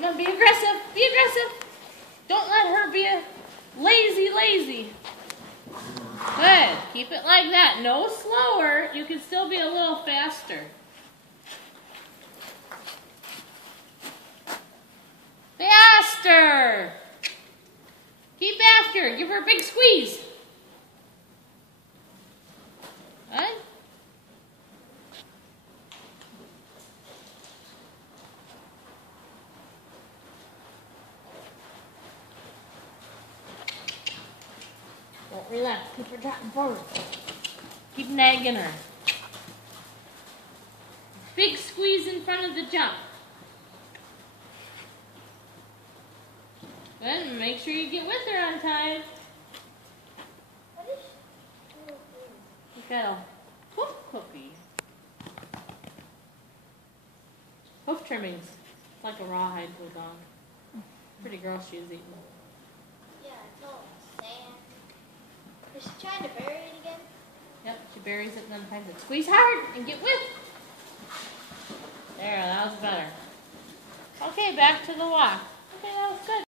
Come on, be aggressive. Be aggressive. Don't let her be a lazy. Good. Keep it like that. No slower. You can still be a little faster. Faster. Keep after. Give her a big squeeze. Good. Don't relax. Keep her dropping forward. Keep nagging her. Big squeeze in front of the jump. Good. And make sure you get with her on time. You got a hoof cookie. Hoof trimmings. Like a rawhide goes on. Pretty girl she was eating. Yeah, it's all sand. Is she trying to bury it again? Yep, she buries it and then finds it. Squeeze hard and get with. There, that was better. Okay, back to the walk. Okay, that was good.